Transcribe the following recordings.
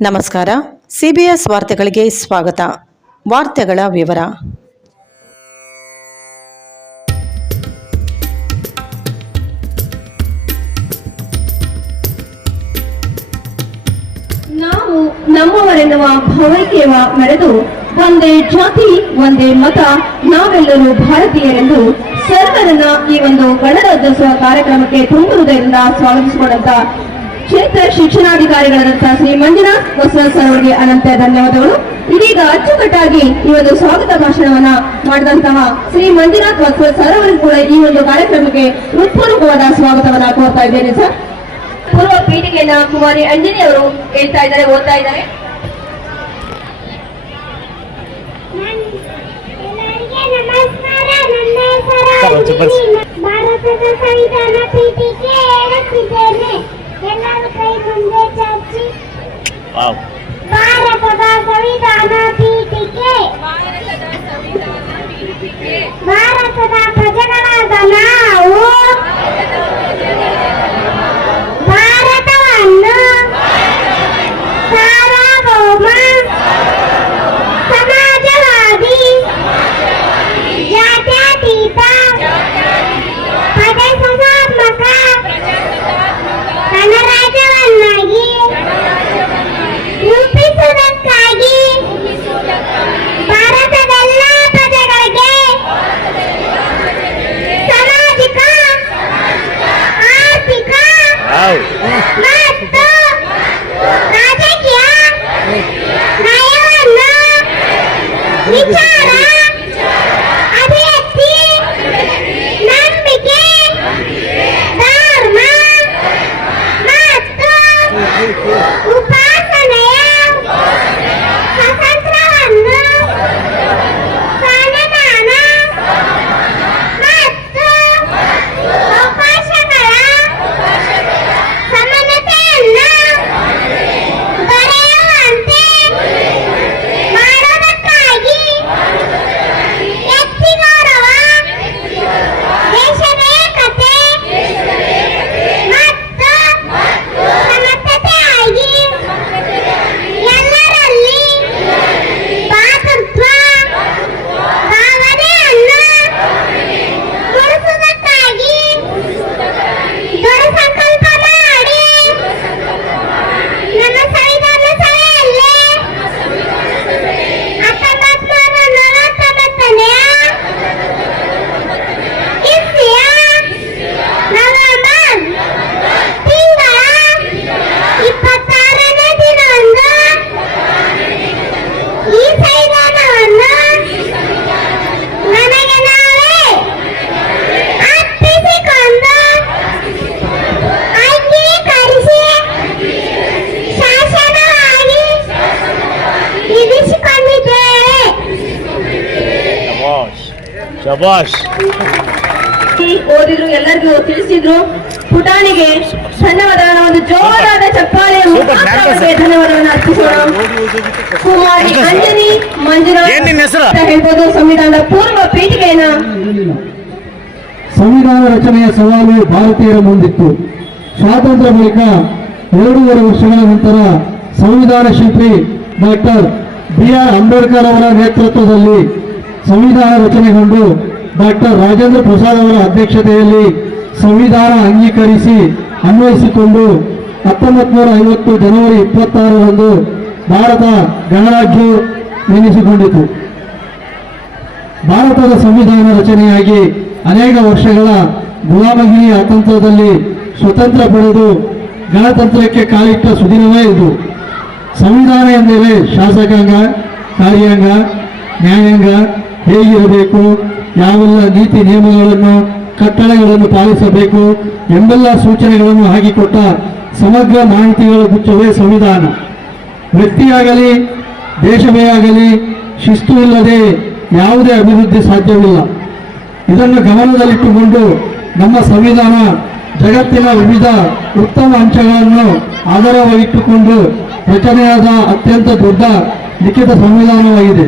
ನಮಸ್ಕಾರ. ಸಿಬಿಎಸ್ ವಾರ್ತೆಗಳಿಗೆ ಸ್ವಾಗತ. ವಾರ್ತೆಗಳ ವಿವರ. ನಾವು ನಮ್ಮವರೆನ್ನುವ ಭಾವೈಕ್ಯವ ಮೆರೆದು ಒಂದೇ ಜಾತಿ, ಒಂದೇ ಮತ, ನಾವೆಲ್ಲರೂ ಭಾರತೀಯರೆಂದು ಸರ್ವರನ್ನ ಈ ಒಂದು ಗಣರಾಜ್ಯೋತ್ಸವ ಕಾರ್ಯಕ್ರಮಕ್ಕೆ ತುಂಬ ಹೃದಯದಿಂದ ಸ್ವಾಗತಿಸಿಕೊಂಡಂತ ಕ್ಷೇತ್ರ ಶಿಕ್ಷಣಾಧಿಕಾರಿಗಳಾದಂತಹ ಶ್ರೀ ಮಂಜುನಾಥ್ ಬಸವರಾಜ್ ಸರ್ ಅವರಿಗೆ ಅನಂತ ಧನ್ಯವಾದಗಳು. ಇದೀಗ ಅಚ್ಚುಕಟ್ಟಾಗಿ ಈ ಒಂದು ಸ್ವಾಗತ ಭಾಷಣವನ್ನ ಮಾಡಿದಂತಹ ಶ್ರೀ ಮಂಜುನಾಥ್ ಬಸವರಾಜ್ ಸರ್ ಅವರಿಗೂ ಕೂಡ ಈ ಒಂದು ಕಾರ್ಯಕ್ರಮಕ್ಕೆ ಹೃತ್ಪೂರ್ವಕವಾದ ಸ್ವಾಗತವನ್ನ ಕೋರ್ತಾ ಇದ್ದೇನೆ ಸರ್. ಪೂರ್ವ ಪೀಠಿಕೆಯನ್ನ ಕುಮಾರಿ ಅಂಜನಿ ಅವರು ಹೇಳ್ತಾ ಇದ್ದಾರೆ, ಓದ್ತಾ ಇದ್ದಾರೆ. ಭಾರತದ ಸಂವಿಧಾನ ಪೀಠಿಕೆ ಹೇಳುತ್ತಿದ್ದೇನೆ ಎಲ್ಲರೂ ಕೈ ಮುಂದೆ ಚಾಚಿ ಭಾರತದ ಸಂವಿಧಾನ ಪೀಠಿಕೆ ಭಾರತದ ಪ್ರಜೆಗಳಾದ ಪುಟಾಣಿಗೆ ಧನ್ಯವಾದ ಒಂದು ಜೋರಾದ ಚಪ್ಪಾಳೆಯ Super, ಮುಖಾಂತರ thank you, sir. ಅವರಿಗೆ ಧನ್ಯವಾದವನ್ನು ಅರ್ಪಿಸೋಣ ಕುಮಾರಿ ಅಂಜನಿ ಮಂಜುನಾಥ್ ಹೇಳ್ಬೋದು. ಸಂವಿಧಾನದ ಪೂರ್ವ ಪೀಠಿಕೆಯನ್ನ ಸಂವಿಧಾನ ರಚನೆಯ ಸವಾಲು ಭಾರತೀಯರ ಮುಂದಿತ್ತು. ಸ್ವಾತಂತ್ರ್ಯ ಬಳಿಕ ಎರಡೂವರೆ ವರ್ಷಗಳ ನಂತರ ಸಂವಿಧಾನ ಶಿಲ್ಪಿ ಡಾಕ್ಟರ್ ಬಿ ಆರ್ ಅಂಬೇಡ್ಕರ್ ಅವರ ನೇತೃತ್ವದಲ್ಲಿ ಸಂವಿಧಾನ ರಚನೆಗೊಂಡು ಡಾಕ್ಟರ್ ರಾಜೇಂದ್ರ ಪ್ರಸಾದ್ ಅವರ ಅಧ್ಯಕ್ಷತೆಯಲ್ಲಿ ಸಂವಿಧಾನ ಅಂಗೀಕರಿಸಿ ಅನ್ವಯಿಸಿಕೊಂಡು ಹತ್ತೊಂಬತ್ತು ನೂರ ಐವತ್ತು ಜನವರಿ ಇಪ್ಪತ್ತಾರರಂದು ಭಾರತ ಗಣರಾಜ್ಯ ನೇಮಿಸಿಕೊಂಡಿತು ಭಾರತದ ಸಂವಿಧಾನ ರಚನೆಯಾಗಿ ಅನೇಕ ವರ್ಷಗಳ ಗುಲಾಮಗಿರಿ ಅತಂತ್ರದಲ್ಲಿ ಸ್ವತಂತ್ರ ಪಡೆದು ಗಣತಂತ್ರಕ್ಕೆ ಕಾಲಿಟ್ಟ ಸುದಿನವೇ ಇದು. ಸಂವಿಧಾನ ಎಂದರೆ ಶಾಸಕಾಂಗ, ಕಾರ್ಯಾಂಗ, ನ್ಯಾಯಾಂಗ ಹೇಗಿರಬೇಕು? ಯಾವೆಲ್ಲ ನೀತಿ ನಿಯಮಗಳನ್ನು ಕಟ್ಟಳೆಗಳನ್ನು ಪಾಲಿಸಬೇಕು ಎಂಬೆಲ್ಲ ಸೂಚನೆಗಳನ್ನು ಹಾಕಿಕೊಟ್ಟ ಸಮಗ್ರ ಮಾಹಿತಿಗಳ ಗುಚ್ಚವೇ ಸಂವಿಧಾನ. ವ್ಯಕ್ತಿಯಾಗಲಿ, ದೇಶವೇ ಆಗಲಿ, ಶಿಸ್ತು ಇಲ್ಲದೆ ಯಾವುದೇ ಅಭಿವೃದ್ಧಿ ಸಾಧ್ಯವಿಲ್ಲ. ಇದನ್ನು ಗಮನದಲ್ಲಿಟ್ಟುಕೊಂಡು ನಮ್ಮ ಸಂವಿಧಾನ ಜಗತ್ತಿನ ವಿವಿಧ ಉತ್ತಮ ಅಂಶಗಳನ್ನು ಆಧಾರವಾಗಿಟ್ಟುಕೊಂಡು ರಚನೆಯಾದ ಅತ್ಯಂತ ದೊಡ್ಡ ಲಿಖಿತ ಸಂವಿಧಾನವಾಗಿದೆ.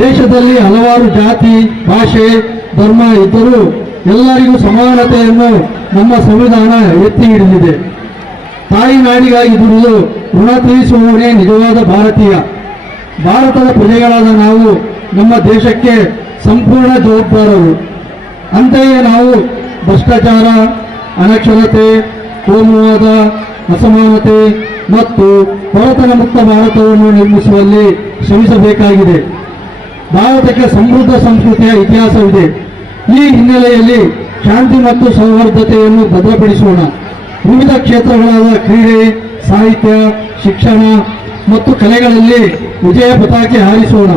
ದೇಶದಲ್ಲಿ ಹಲವಾರು ಜಾತಿ, ಭಾಷೆ, ಧರ್ಮ ಇದ್ದರೂ ಎಲ್ಲರಿಗೂ ಸಮಾನತೆಯನ್ನು ನಮ್ಮ ಸಂವಿಧಾನ ಎತ್ತಿ ಹಿಡಿದಿದೆ. ತಾಯಿ ನಾಡಿಗಾಗಿ ದುಡಿದು ಋಣ ತೀರಿಸುವವನೇ ನಿಜವಾದ ಭಾರತೀಯ. ಭಾರತದ ಪ್ರಜೆಗಳಾದ ನಾವು ನಮ್ಮ ದೇಶಕ್ಕೆ ಸಂಪೂರ್ಣ ಜವಾಬ್ದಾರರು. ಅಂತೆಯೇ ನಾವು ಭ್ರಷ್ಟಾಚಾರ, ಅನಕ್ಷರತೆ, ಕೋಮುವಾದ, ಅಸಮಾನತೆ ಮತ್ತು ಹೊರತನ ಮುಕ್ತ ಭಾರತವನ್ನು ನಿರ್ಮಿಸುವಲ್ಲಿ ಶ್ರಮಿಸಬೇಕಾಗಿದೆ. ಭಾರತಕ್ಕೆ ಸಮೃದ್ಧ ಸಂಸ್ಕೃತಿಯ ಇತಿಹಾಸವಿದೆ. ಈ ಹಿನ್ನೆಲೆಯಲ್ಲಿ ಶಾಂತಿ ಮತ್ತು ಸೌಹಾರ್ದತೆಯನ್ನು ಭದ್ರಪಡಿಸೋಣ. ವಿವಿಧ ಕ್ಷೇತ್ರಗಳಾದ ಕ್ರೀಡೆ, ಸಾಹಿತ್ಯ, ಶಿಕ್ಷಣ ಮತ್ತು ಕಲೆಗಳಲ್ಲಿ ವಿಜಯ ಪತಾಕೆ ಹಾರಿಸೋಣ.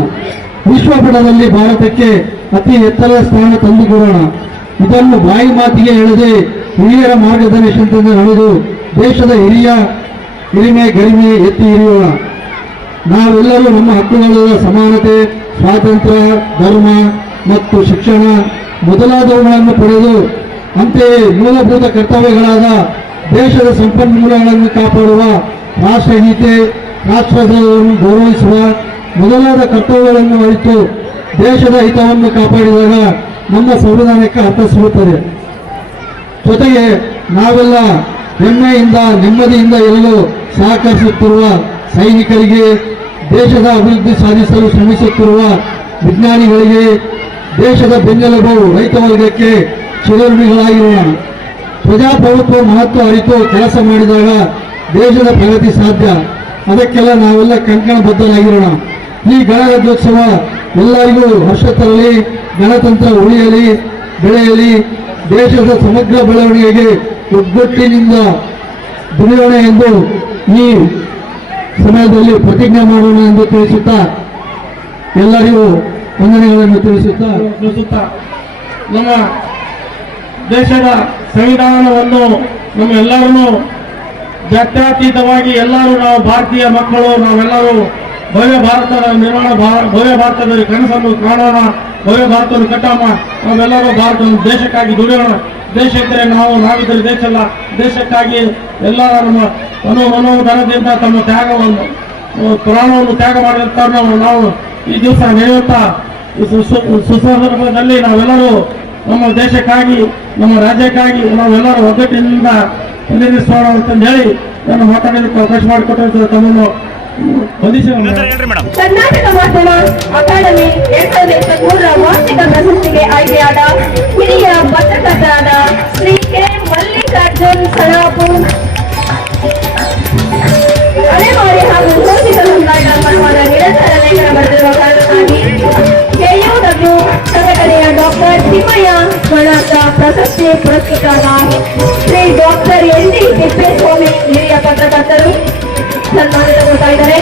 ವಿಶ್ವಪಟದಲ್ಲಿ ಭಾರತಕ್ಕೆ ಅತಿ ಎತ್ತರ ಸ್ಥಾನ ತಂದುಕೊಡೋಣ. ಇದನ್ನು ಬಾಯಿ ಮಾತಿಗೆ ಹೇಳದೆ ಹಿರಿಯರ ಮಾರ್ಗದರ್ಶನದಿಂದ ನಡೆದು ದೇಶದ ಹಿರಿಯ ಹಿರಿಮೆ ಗರಿಮೆ ಎತ್ತಿ ಹಿರಿಯೋಣ ನಾವೆಲ್ಲರೂ ನಮ್ಮ ಹಕ್ಕುಗಳ ಸಮಾನತೆ, ಸ್ವಾತಂತ್ರ್ಯ, ಧರ್ಮ ಮತ್ತು ಶಿಕ್ಷಣ ಮೊದಲಾದವುಗಳನ್ನು ಪಡೆದು ಅಂತೆಯೇ ಮೂಲಭೂತ ಕರ್ತವ್ಯಗಳಾದ ದೇಶದ ಸಂಪನ್ಮೂಲಗಳನ್ನು ಕಾಪಾಡುವ ರಾಷ್ಟ್ರಗೀತೆ ರಾಷ್ಟ್ರಧ್ವಜವನ್ನು ಗೌರವಿಸುವ ಮೊದಲಾದ ಕರ್ತವ್ಯಗಳನ್ನು ಅರಿತು ದೇಶದ ಹಿತವನ್ನು ಕಾಪಾಡಿದಾಗ ನಮ್ಮ ಸಂವಿಧಾನಕ್ಕೆ ಅರ್ಥ ಸಿಗುತ್ತದೆ ಜೊತೆಗೆ ನಾವೆಲ್ಲ ಹೆಮ್ಮೆಯಿಂದ, ನೆಮ್ಮದಿಯಿಂದ ಇರಲು ಸಹಕರಿಸುತ್ತಿರುವ ಸೈನಿಕರಿಗೆ, ದೇಶದ ಅಭಿವೃದ್ಧಿ ಸಾಧಿಸಲು ಶ್ರಮಿಸುತ್ತಿರುವ ವಿಜ್ಞಾನಿಗಳಿಗೆ ದೇಶದ ಬೆನ್ನೆಲುಬು ರೈತ ವರ್ಗಕ್ಕೆ ಚಿರಋಣಿಗಳಾಗಿರೋಣ ಪ್ರಜಾಪ್ರಭುತ್ವ ಮಹತ್ವ ಅರಿತು ಕೆಲಸ ಮಾಡಿದಾಗ ದೇಶದ ಪ್ರಗತಿ ಸಾಧ್ಯ. ಅದಕ್ಕೆಲ್ಲ ನಾವೆಲ್ಲ ಕಂಕಣಬದ್ಧರಾಗಿರೋಣ. ಈ ಗಣರಾಜ್ಯೋತ್ಸವ ಎಲ್ಲರಿಗೂ ಹರ್ಷ ತರಲಿ, ಗಣತಂತ್ರ ಉಳಿಯಲಿ, ಬೆಳೆಯಲಿ, ದೇಶದ ಸಮಗ್ರ ಬೆಳವಣಿಗೆಗೆ ಒಗ್ಗಟ್ಟಿನಿಂದ ದುಡಿಯೋಣ ಎಂದು ಈ ಸಮಯದಲ್ಲಿ ಪ್ರತಿಜ್ಞೆ ಮಾಡೋಣ ಎಂದು ತಿಳಿಸುತ್ತಾ ಎಲ್ಲರಿಗೂ ವಂದನೆಗಳನ್ನು ತಿಳಿಸುತ್ತಾ? ತಿಳಿಸುತ್ತಾ. ನಮ್ಮ ದೇಶದ ಸಂವಿಧಾನವನ್ನು ನಮ್ಮ ಎಲ್ಲರನ್ನು ಜಾತ್ಯತೀತವಾಗಿ ಎಲ್ಲರೂ ನಾವು ಭಾರತೀಯ ಮಕ್ಕಳು, ನಾವೆಲ್ಲರೂ ಭವ್ಯ ಭಾರತದ ನಿರ್ಮಾಣ ಭವ್ಯ ಭಾರತದ ಕನಸನ್ನು ಕಾಣೋಣ, ಭವ್ಯ ಭಾರತವನ್ನು ಕಟ್ಟಮ್ಮ ನಾವೆಲ್ಲರೂ ಭಾರತ ದೇಶಕ್ಕಾಗಿ ದುಡಿಯೋಣ. ದೇಶ ಇದ್ದರೆ ನಾವು ನಾವಿದ್ದರೆ ದೇಶ ಅಲ್ಲ ದೇಶಕ್ಕಾಗಿ ಎಲ್ಲ ನಮ್ಮ ಮನೋ ಮನೋಧನದಿಂದ ತಮ್ಮ ತ್ಯಾಗವನ್ನು ಪ್ರಾಣವನ್ನು ತ್ಯಾಗ ಮಾಡಿರ್ತಾರೆ ನಾವು ನಾವು ಈ ದಿವಸ ನಡೆಯುತ್ತಾ ಈ ಸುಸಂದರ್ಭದಲ್ಲಿ ನಾವೆಲ್ಲರೂ ನಮ್ಮ ದೇಶಕ್ಕಾಗಿ ನಮ್ಮ ರಾಜ್ಯಕ್ಕಾಗಿ ನಾವೆಲ್ಲರೂ ಒಗ್ಗಟ್ಟಿನಿಂದ ನಿರ್ಮಿಸೋಣ ಅಂತಂದು ಹೇಳಿ ನನ್ನ ಮಾತಾಡೋದಕ್ಕೆ ಅವಕಾಶ ಮಾಡಿಕೊಟ್ಟಂತ ತಮ್ಮನ್ನು ಕರ್ನಾಟಕ ಮಾಧ್ಯಮ ಅಕಾಡೆಮಿ ಎರಡ್ ಸಾವಿರದ ಇಪ್ಪತ್ಮೂರರ ವಾರ್ಷಿಕ ಪ್ರಶಸ್ತಿಗೆ ಆಯ್ಕೆಯಾದ ಹಿರಿಯ ಪತ್ರಕರ್ತರಾದ ಶ್ರೀ ಕೆ. ಮಲ್ಲಿಕಾರ್ಜುನ್ ಸರಾಪು. ಅಲೆಮಾರಿ ಹಾಗೂ ಸೋಜಿತ ಸಮುದಾಯದ ಪರವಾದ ಬರೆದಿರುವ ಕಾರಣಕ್ಕಾಗಿ ಕೆಯುಡಬ್ಲ್ಯೂ ಸಂಘಟನೆಯ ಡಾಕ್ಟರ್ ತಿಮ್ಮಯ್ಯ ಸ್ಮರಣಾರ್ಥ ಪ್ರಶಸ್ತಿ ಪುರಸ್ಕೃತರಾದ Shri doctor N D Thippeswamy ಹಿರಿಯ ಪತ್ರಕರ್ತರು ಸನ್ಮಾನಿತಗೊಳ್ತಾ ಇದ್ದಾರೆ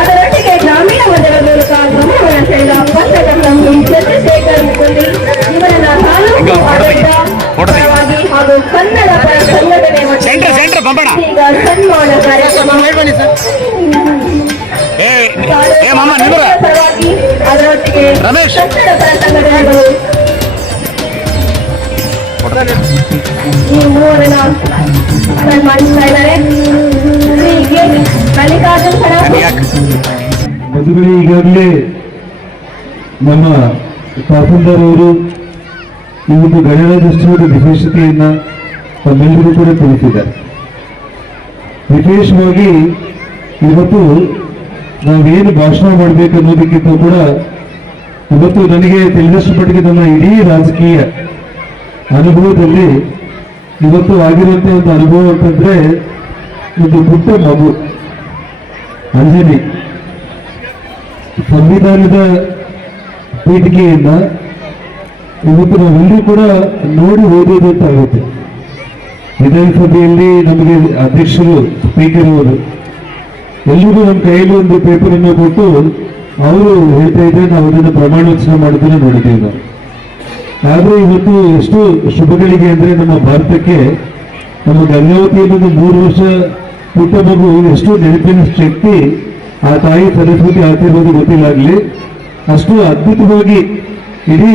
ಅದರೊಟ್ಟಿಗೆ ಗ್ರಾಮೀಣ ವರ್ಗದ ಮೂಲಕ ಗಮನವನ್ನು ಸೆಳೆದ ಪತ್ರಕರ್ತ ಚಂದ್ರಶೇಖರ್ ಮುಕುಂದಿ ಇವರನ್ನ ತಾಲೂಕು ಆಡಳಿತ ಪರವಾಗಿ ಹಾಗೂ ಕನ್ನಡ ಪರ ಸಂಘಟನೆ ಈಗ ಸನ್ಮಾನ ಮಾಮ ನಿಂದ್ರ ಪರವಾಗಿ ಅದರೊಟ್ಟಿಗೆ ರಮೇಶ್. ಕನ್ನಡ ಪರ ಸಂಘಟನೆಗಳು ಈ ಮೂವರನ್ನ ಸನ್ಮಾನಿಸ್ತಾ ಇದ್ದಾರೆ. ಮಲ್ಲಿಕಾರ್ಜುನ್ ಮದುವೆ ಈಗಾಗಲೇ ನಮ್ಮ ತಹಸೀಲ್ದಾರ್ ಅವರು ಒಂದು ಗಣರಾಜ್ಯೋತ್ಸವದ ವಿಶೇಷತೆಯನ್ನ ತಮ್ಮೆಲ್ಲರಿಗೂ ಕೂಡ ತಿಳಿಸಿದ್ದಾರೆ. ವಿಶೇಷವಾಗಿ ಇವತ್ತು ನಾವೇನು ಭಾಷಣ ಮಾಡಬೇಕು ಅನ್ನೋದಕ್ಕಿಂತ ಕೂಡ ಇವತ್ತು ನನಗೆ ತಿಳಿದಷ್ಟು ಪಟ್ಟಿಗೆ ನನ್ನ ಇಡೀ ರಾಜಕೀಯ ಅನುಭವದಲ್ಲಿ ಇವತ್ತು ಆಗಿರುವಂತಹ ಒಂದು ಅನುಭವ ಅಂತಂದ್ರೆ ಒಂದು ಪುಟ್ಟ ಮಗು ಅಂಜನಿ ಸಂವಿಧಾನದ ಪೀಠಿಕೆಯನ್ನ ಇವತ್ತು ನಾವೆಲ್ಲರೂ ಕೂಡ ನೋಡಿ ಓದೋದು ಅಂತ ಆಗುತ್ತೆ. ವಿಧಾನಸಭೆಯಲ್ಲಿ ನಮಗೆ ಅಧ್ಯಕ್ಷರು ಸ್ಪೀಕರ್ ಅವರು ಎಲ್ಲರಿಗೂ ನಮ್ಮ ಕೈಯಲ್ಲಿ ಒಂದು ಪೇಪರ್ ಅನ್ನು ಕೊಟ್ಟು ಅವರು ಹೇಳ್ತಾ ಇದ್ರೆ ನಾವು ಅದನ್ನು ಪ್ರಮಾಣೋತ್ಸವ ಮಾಡಿದ್ರೆ ನೋಡಿದ್ದೇವೆ ನಾವು. ಆದ್ರೆ ಇವತ್ತು ಎಷ್ಟು ಶುಭಗಳಿಗೆ ಅಂದ್ರೆ ನಮ್ಮ ಭಾರತಕ್ಕೆ ನಮ್ಮ ಗಂಗಾವತಿಯಲ್ಲಿ ಒಂದು ಮೂರು ವರ್ಷ ಪುಟ್ಟ ಮಗು, ಎಷ್ಟು ನೆನಪಿನ ಶಕ್ತಿ ಆ ತಾಯಿ ಸರಸ್ವತಿ ಆಗ್ತಿರ್ಬೋದು ಗೊತ್ತಿಲ್ಲಾಗ್ಲಿ ಅಷ್ಟು ಅದ್ಭುತವಾಗಿ ಇಡೀ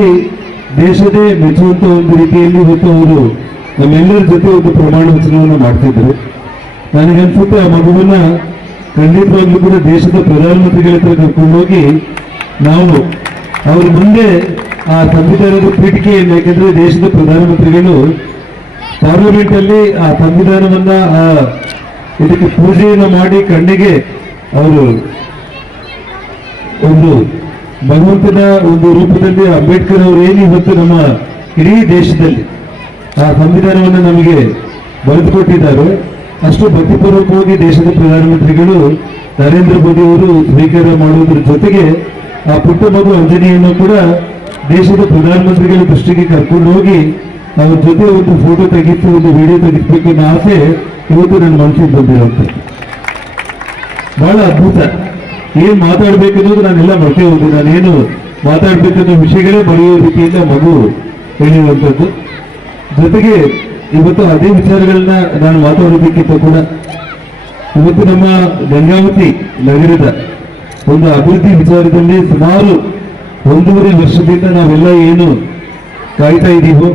ದೇಶದೇ ಮೆಚ್ಚುವಂತ ಒಂದು ರೀತಿಯಲ್ಲಿ ಇವತ್ತು ಅವರು ನಮ್ಮೆಲ್ಲರ ಜೊತೆ ಒಂದು ಪ್ರಮಾಣ ವಚನವನ್ನು ಮಾಡ್ತಿದ್ರು ನನಗನ್ಸುತ್ತೆ ಆ ಮಗುವನ್ನ ಖಂಡಿತವಾಗ್ಲೂ ಕೂಡ ದೇಶದ ಪ್ರಧಾನಮಂತ್ರಿಗಳ ಹತ್ರ ಕರ್ಕೊಂಡೋಗಿ ನಾವು ಅವ್ರ ಮುಂದೆ ಆ ಸಂವಿಧಾನದ ಪೀಠಿಕೆಯನ್ನು, ಯಾಕೆಂದ್ರೆ ದೇಶದ ಪ್ರಧಾನಮಂತ್ರಿಗಳು ಪಾರ್ಲಿಮೆಂಟ್ ಅಲ್ಲಿ ಆ ಸಂವಿಧಾನವನ್ನ ಆ ಇದಕ್ಕೆ ಪೂಜೆಯನ್ನು ಮಾಡಿ ಕಣ್ಣಿಗೆ ಅವರು ಒಂದು ಭಗವಂತನ ಒಂದು ರೂಪದಲ್ಲಿ ಅಂಬೇಡ್ಕರ್ ಅವರು ಏನು ಇವತ್ತು ನಮ್ಮ ಇಡೀ ದೇಶದಲ್ಲಿ ಆ ಸಂವಿಧಾನವನ್ನು ನಮಗೆ ಬರೆದುಕೊಟ್ಟಿದ್ದಾರೆ. ಅಷ್ಟು ಭಕ್ತಿಪೂರ್ವಕವಾಗಿ ದೇಶದ ಪ್ರಧಾನಮಂತ್ರಿಗಳು ನರೇಂದ್ರ ಮೋದಿ ಅವರು ಸ್ವೀಕಾರ ಮಾಡುವುದರ ಜೊತೆಗೆ ಆ ಪುಟ್ಟ ಮಗು ಅಂಜನಿಯನ್ನು ಕೂಡ ದೇಶದ ಪ್ರಧಾನಮಂತ್ರಿಗಳ ದೃಷ್ಟಿಗೆ ಕರ್ಕೊಂಡು ಹೋಗಿ ಅವ್ರ ಜೊತೆ ಒಂದು ಫೋಟೋ ತೆಗಿತು ಒಂದು ವಿಡಿಯೋ ತೆಗಿಸ್ಬೇಕು ಆಸೆ ಇವತ್ತು ನನ್ನ ಮನಸ್ಸಿಗೆ ಬಂದಿರುವಂಥದ್ದು. ಬಹಳ ಅದ್ಭುತ. ಏನ್ ಮಾತಾಡ್ಬೇಕನ್ನೋದು ನಾನೆಲ್ಲ ಮರ್ತೇ ಹೋಗ್ತೀನಿ ನಾನೇನು ಮಾತಾಡ್ಬೇಕನ್ನೋ ವಿಷಯಗಳೇ ಬರೆಯೋ ರೀತಿಯಿಂದ ಮಗು ಹೇಳಿರುವಂಥದ್ದು ಜೊತೆಗೆ ಇವತ್ತು ಅದೇ ವಿಚಾರಗಳನ್ನ ನಾನು ಮಾತಾಡೋದಕ್ಕಿಂತ ಕೂಡ ಇವತ್ತು ನಮ್ಮ ಗಂಗಾವತಿ ನಗರದ ಒಂದು ಅಭಿವೃದ್ಧಿ ವಿಚಾರದಲ್ಲಿ ಸುಮಾರು ಒಂದೂವರೆ ವರ್ಷದಿಂದ ನಾವೆಲ್ಲ ಏನು ಕಾಯ್ತಾ ಇದ್ದೀವೋ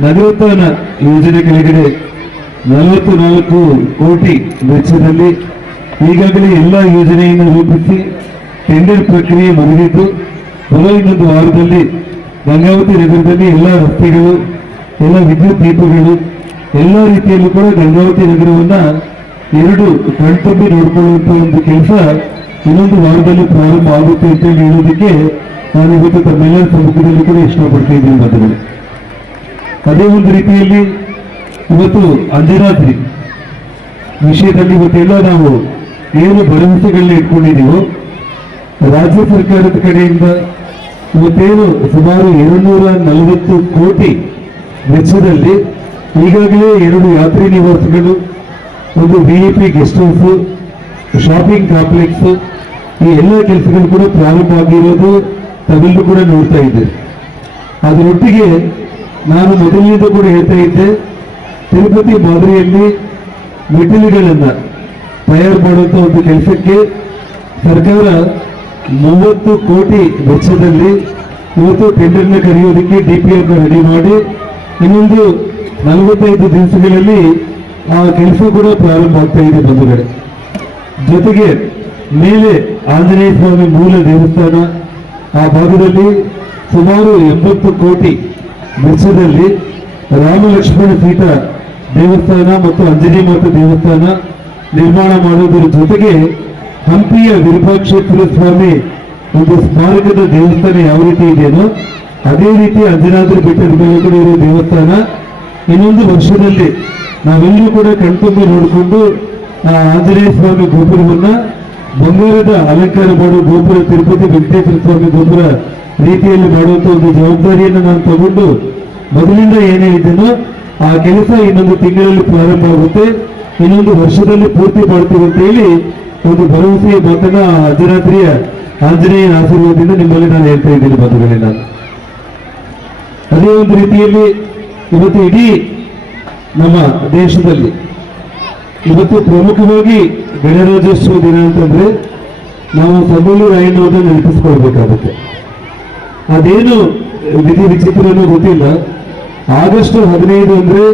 ನಗರೋತ್ಥಾನ ಯೋಜನೆ ಕೆಳಗಡೆ ನಲವತ್ತು ನಾಲ್ಕು ಕೋಟಿ ವೆಚ್ಚದಲ್ಲಿ ಈಗಾಗಲೇ ಎಲ್ಲ ಯೋಜನೆಯನ್ನು ರೂಪಿಸಿ ಟೆಂಡರ್ ಪ್ರಕ್ರಿಯೆ ಮುಗಿದಿದ್ದು ಬರೋ ಇನ್ನೊಂದು ವಾರದಲ್ಲಿ ಗಂಗಾವತಿ ನಗರದಲ್ಲಿ ಎಲ್ಲ ರಸ್ತೆಗಳು, ಎಲ್ಲ ವಿದ್ಯುತ್ ದೀಪಗಳು, ಎಲ್ಲ ರೀತಿಯಲ್ಲೂ ಕೂಡ ಗಂಗಾವತಿ ನಗರವನ್ನ ಎರಡು ಕಣ್ತುಂಬಿ ನೋಡ್ಕೊಳ್ಳುವಂತ ಒಂದು ಕೆಲಸ ಇನ್ನೊಂದು ವಾರದಲ್ಲಿ ಪ್ರಾರಂಭ ಆಗುತ್ತೆ ಅಂತ ಹೇಳಿ ಹೇಳೋದಕ್ಕೆ ನಾನು ಇವತ್ತು ತಮ್ಮೆಲ್ಲರ ಸಮ್ಮುಖದಲ್ಲಿ ಕೂಡ ಇಷ್ಟಪಡ್ತಾ ಇದ್ದೀನಿ ಬಂಧುಗಳು ಅದೇ ಒಂದು ರೀತಿಯಲ್ಲಿ ಇವತ್ತು ಅಂಜನಾದ್ರಿ ವಿಷಯದಲ್ಲಿ ಇವತ್ತೆಲ್ಲ ನಾವು ಏನು ಭರವಸೆಗಳನ್ನ ಇಟ್ಕೊಂಡಿದ್ದೀವೋ, ರಾಜ್ಯ ಸರ್ಕಾರದ ಕಡೆಯಿಂದ ಇವತ್ತೇನು ಸುಮಾರು ಏಳುನೂರ ನಲವತ್ತು ಕೋಟಿ ವೆಚ್ಚದಲ್ಲಿ ಈಗಾಗಲೇ ಎರಡು ಯಾತ್ರಿ ನಿವಾಸಗಳು, ಒಂದು V I P guest house shopping complex ಈ ಎಲ್ಲ ಕೆಲಸಗಳು ಕೂಡ ಪ್ರಾರಂಭ ಆಗಿರೋದು ತಾವೆಲ್ಲರೂ ಕೂಡ ನೋಡ್ತಾ ಇದ್ದೆ. ಅದರೊಟ್ಟಿಗೆ ನಾನು ಮೊದಲಿನಿಂದ ಕೂಡ ಹೇಳ್ತಾ ಇದ್ದೆ, ತಿರುಪತಿ ಮಾದರಿಯಲ್ಲಿ ಮೆಟ್ಟಿಲುಗಳನ್ನ ತಯಾರು ಮಾಡುವಂಥ ಒಂದು ಕೆಲಸಕ್ಕೆ ಸರ್ಕಾರ ಮೂವತ್ತು ಕೋಟಿ ವೆಚ್ಚದಲ್ಲಿ ಇವತ್ತು ಟೆಂಡರ್ನ ಕರೆಯೋದಕ್ಕೆ ಡಿ ಪಿ ಆರ್ನ ರೆಡಿ ಮಾಡಿ, ಇನ್ನೊಂದು ನಲವತ್ತೈದು ದಿವಸಗಳಲ್ಲಿ ಆ ಕೆಲಸ ಕೂಡ ಪ್ರಾರಂಭ ಆಗ್ತಾ ಇದೆ ಬಂಧುಗಳೇ. ಜೊತೆಗೆ ಮೇಲೆ ಆಂಜನೇಯ ಸ್ವಾಮಿ ಮೂಲ ದೇವಸ್ಥಾನ, ಆ ಭಾಗದಲ್ಲಿ ಸುಮಾರು ಎಂಬತ್ತು ಕೋಟಿ ವೆಚ್ಚದಲ್ಲಿ ರಾಮ ಲಕ್ಷ್ಮಣ ಸೀತಾ ದೇವಸ್ಥಾನ ಮತ್ತು ಅಂಜನಿ ಮಾತಾ ದೇವಸ್ಥಾನ ನಿರ್ಮಾಣ ಮಾಡುವುದರ ಜೊತೆಗೆ ಹಂಪಿಯ ವಿರೂಪಾಕ್ಷೇಶ್ವರ ಸ್ವಾಮಿ ಒಂದು ಸ್ಮಾರಕದ ದೇವಸ್ಥಾನ ಯಾವ ರೀತಿ ಇದೆಯೋ ಅದೇ ರೀತಿ ಅಂಜನಾದ್ರಿ ಬೆಟ್ಟದ ಮೇಲೆ ದೇವಸ್ಥಾನ ಇನ್ನೊಂದು ವರ್ಷದಲ್ಲಿ ನಾವೆಲ್ಲರೂ ಕೂಡ ಕಣ್ತುಂಬಿ ನೋಡಿಕೊಂಡು ಆಂಜನೇಯ ಸ್ವಾಮಿ ಗೋಪುರವನ್ನ ಬಂಗಾರದ ಅಲಂಕಾರ ಮಾಡುವ ಗೋಪುರ, ತಿರುಪತಿ ವೆಂಕಟೇಶ್ವರ ಸ್ವಾಮಿ ಗೋಪುರ ರೀತಿಯಲ್ಲಿ ಮಾಡುವಂತ ಒಂದು ಜವಾಬ್ದಾರಿಯನ್ನು ನಾನು ತಗೊಂಡು ಮೊದಲಿಂದ ಏನೇ ಇದೆಯೋ ಆ ಕೆಲಸ ಇನ್ನೊಂದು ತಿಂಗಳಲ್ಲಿ ಪ್ರಾರಂಭ ಆಗುತ್ತೆ. ಇನ್ನೊಂದು ವರ್ಷದಲ್ಲಿ ಪೂರ್ತಿ ಮಾಡ್ತೀವಿ ಅಂತ ಹೇಳಿ ಒಂದು ಭರವಸೆಯ ಮಾತನ್ನ ಅರ್ಧರಾತ್ರಿಯ ಆಂಜನೇಯ ಆಶೀರ್ವಾದದಿಂದ ನಿಮ್ಮಲ್ಲಿ ನಾನು ಹೇಳ್ತಾ ಇದ್ದೀನಿ ಬಂಧುಗಳೇ ನಾನು ಅದೇ ಒಂದು ರೀತಿಯಲ್ಲಿ ಇವತ್ತು ಇಡೀ ನಮ್ಮ ದೇಶದಲ್ಲಿ ಇವತ್ತು ಪ್ರಮುಖವಾಗಿ ಗಣರಾಜ್ಯೋತ್ಸವ ದಿನ ಅಂತಂದ್ರೆ ನಾವು ಸಂಗೊಳ್ಳಿ ರಾಯಣ್ಣವನ್ನು ನೆನಪಿಸ್ಕೊಳ್ಬೇಕಾಗುತ್ತೆ. ಅದೇನು ವಿಧಿ ವಿಚಿತ್ರನೂ ಗೊತ್ತಿಲ್ಲ. ಆಗಸ್ಟ್ ಹದಿನೈದು ಅಂದ್ರೆ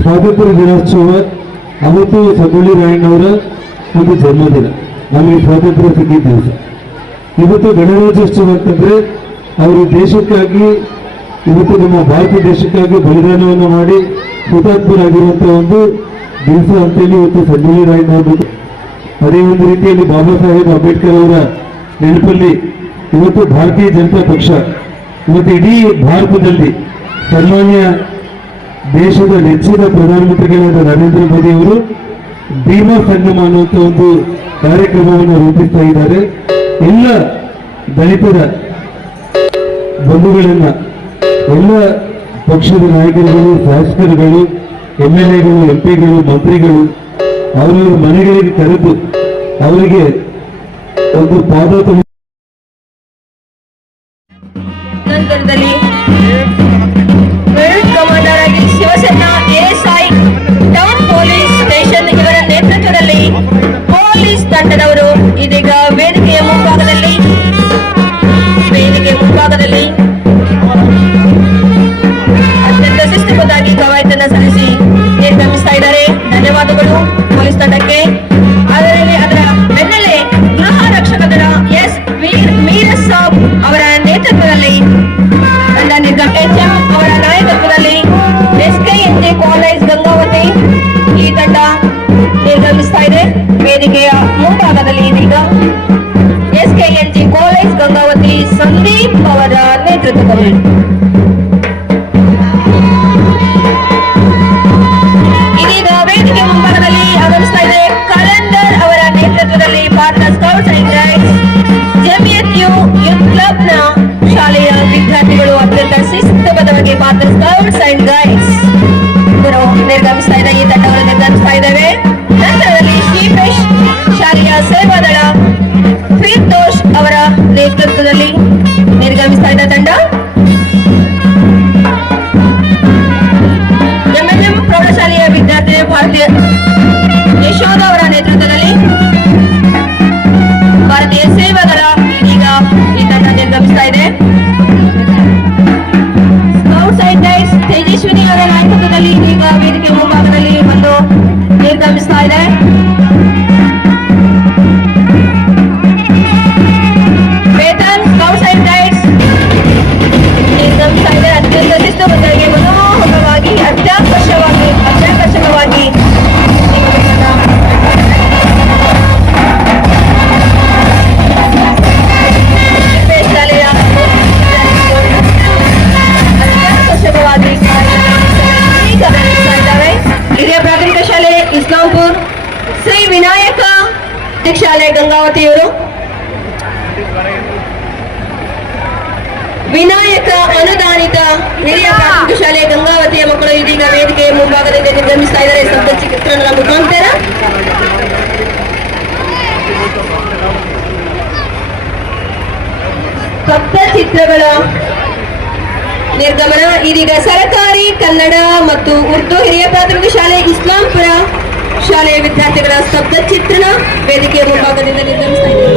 ಸ್ವಾತಂತ್ರ್ಯ ದಿನೋತ್ಸವ ಅವತ್ತು ಸಂಗೊಳ್ಳಿ ರಾಯಣ್ಣವರ ಒಂದು ಜನ್ಮದಿನ. ನಮಗೆ ಸ್ವಾತಂತ್ರ್ಯ ಸಿಕ್ಕಿದ ದಿವಸ. ಇವತ್ತು ಗಣರಾಜ್ಯೋತ್ಸವ ಅಂತಂದ್ರೆ ಅವರು ದೇಶಕ್ಕಾಗಿ, ಇವತ್ತು ನಮ್ಮ ಭಾರತ ದೇಶಕ್ಕಾಗಿ ಬಲಿದಾನವನ್ನು ಮಾಡಿ ಹುತಾತ್ಮರಾಗಿರುವಂತಹ ಒಂದು ದಿವಸ ಅಂತೇಳಿ ಇವತ್ತು ಸಂಗೊಳ್ಳಿ ರಾಯಣ್ಣವರು ಅದೇ ಒಂದು ರೀತಿಯಲ್ಲಿ ಬಾಬಾ ಸಾಹೇಬ್ ಅಂಬೇಡ್ಕರ್ ಅವರ ನೆನಪಲ್ಲಿ ಇವತ್ತು ಭಾರತೀಯ ಜನತಾ ಪಕ್ಷ, ಇವತ್ತು ಇಡೀ ಭಾರತದಲ್ಲಿ ಸನ್ಮಾನ್ಯ ದೇಶದ ನೆಚ್ಚಿನ ಪ್ರಧಾನಮಂತ್ರಿಗಳಾದ ನರೇಂದ್ರ ಮೋದಿ ಅವರು ಭೀಮಾ ಸಂಗಮ ಅನ್ನುವಂಥ ಒಂದು ಕಾರ್ಯಕ್ರಮವನ್ನು ರೂಪಿಸ್ತಾ ಇದ್ದಾರೆ. ಎಲ್ಲ ದಲಿತರ ಬಂಧುಗಳನ್ನ, ಎಲ್ಲ ಪಕ್ಷದ ನಾಯಕರುಗಳು, ಶಾಸಕರುಗಳು, ಎಂ ಎಲ್ ಎಗಳು, ಎಂ ಪಿಗಳು, ಮಂತ್ರಿಗಳು, ಅವರವರ ಮನೆಗಳಿಗೆ ಕರೆದು ಅವರಿಗೆ ಒಂದು ಪಾದ Esa ಸಂದೀಪ್ ಅವರ ನೇತೃತ್ವದಲ್ಲಿ ವಿನಾಯಕ ಅಧ್ಯಕ್ಷಾಲಯ ಗಂಗಾವತಿಯವರು. ವಿನಾಯಕ ಅನುದಾನಿತ ಹಿರಿಯ ಪ್ರಾಥಮಿಕ ಶಾಲೆ ಗಂಗಾವತಿಯ ಮಕ್ಕಳು ಇದೀಗ ವೇದಿಕೆ ಮುಂಭಾಗದಲ್ಲಿ ನಿರ್ಗಮಿಸ್ತಾ ಇದ್ದಾರೆ. ಶಬ್ದ ಚಿತ್ರಣದ ಮುಖಾಂತರ. ಸಪ್ತ ಚಿತ್ರಗಳ ನಿರ್ಗಮನ. ಇದೀಗ ಸರಕಾರಿ ಕನ್ನಡ ಮತ್ತು ಉರ್ದು ಹಿರಿಯ ಪ್ರಾಥಮಿಕ ಶಾಲೆ ಇಸ್ಲಾಂಪುರ. ಶಾಲೆಯ ವಿದ್ಯಾರ್ಥಿಗಳ ಸ್ತಬ್ಧ ಚಿತ್ರಣ ವೇದಿಕೆಯ ಮುಂಭಾಗದಿಂದ ನಿರ್ಗಮಿಸಲಾಗಿದೆ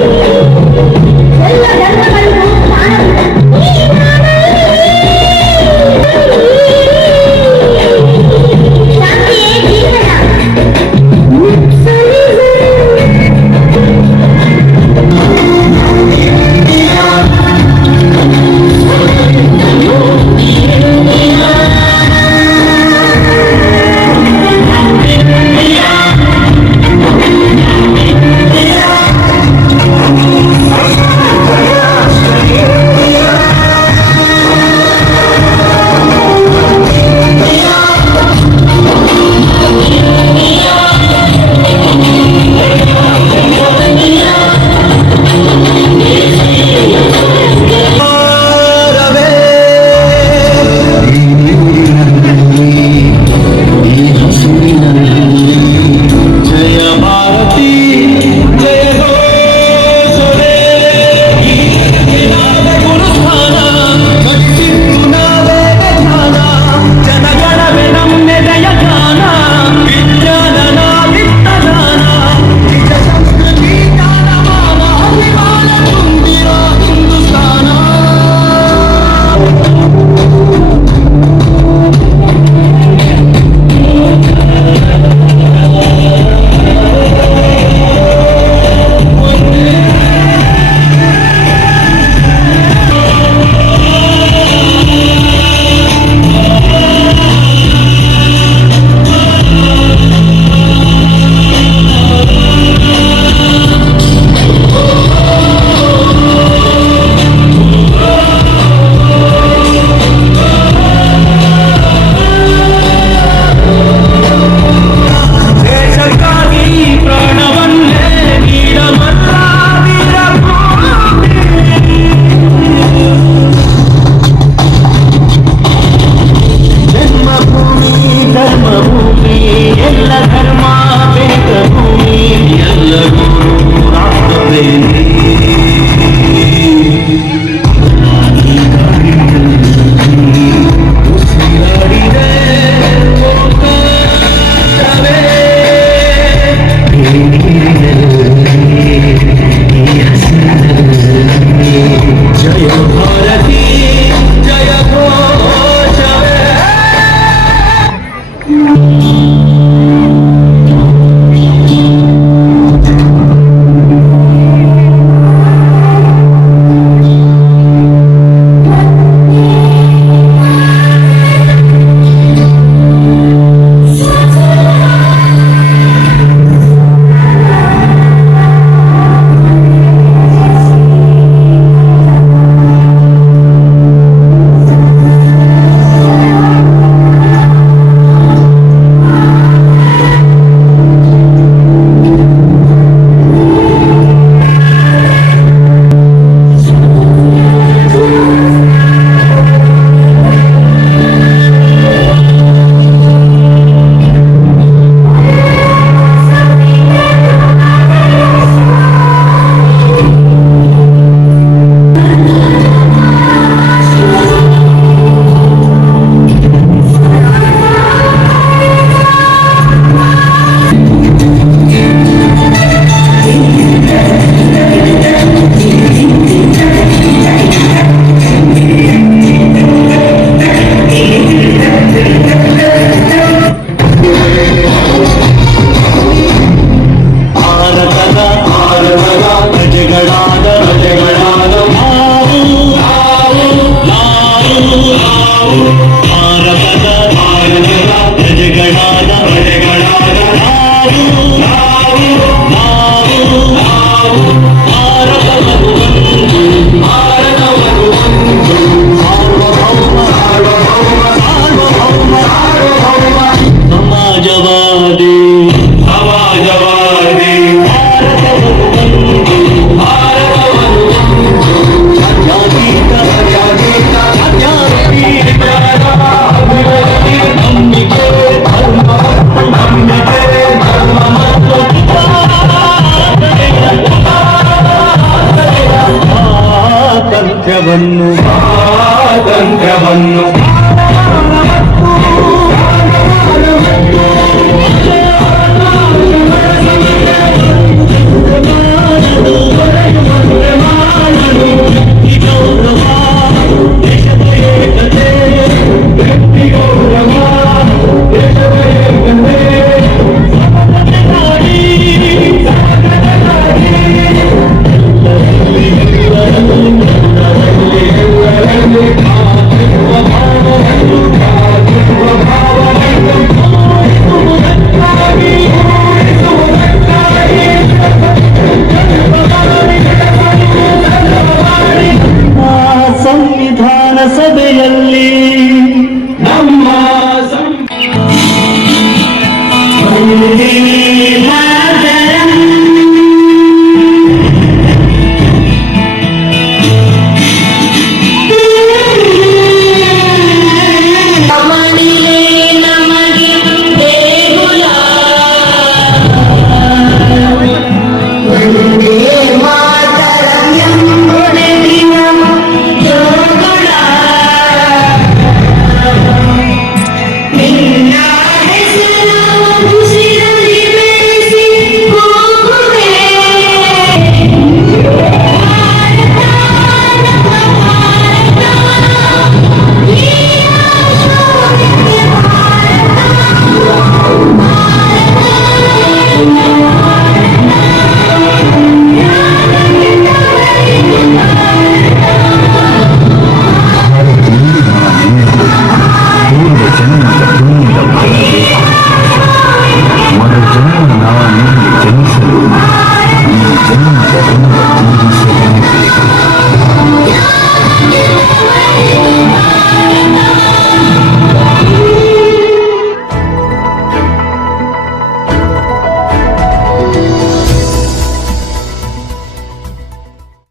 ಸ್ವಾತಂತ್ರ್ಯವನ್ನು ಸ್ವಾತಂತ್ರ್ಯವನ್ನು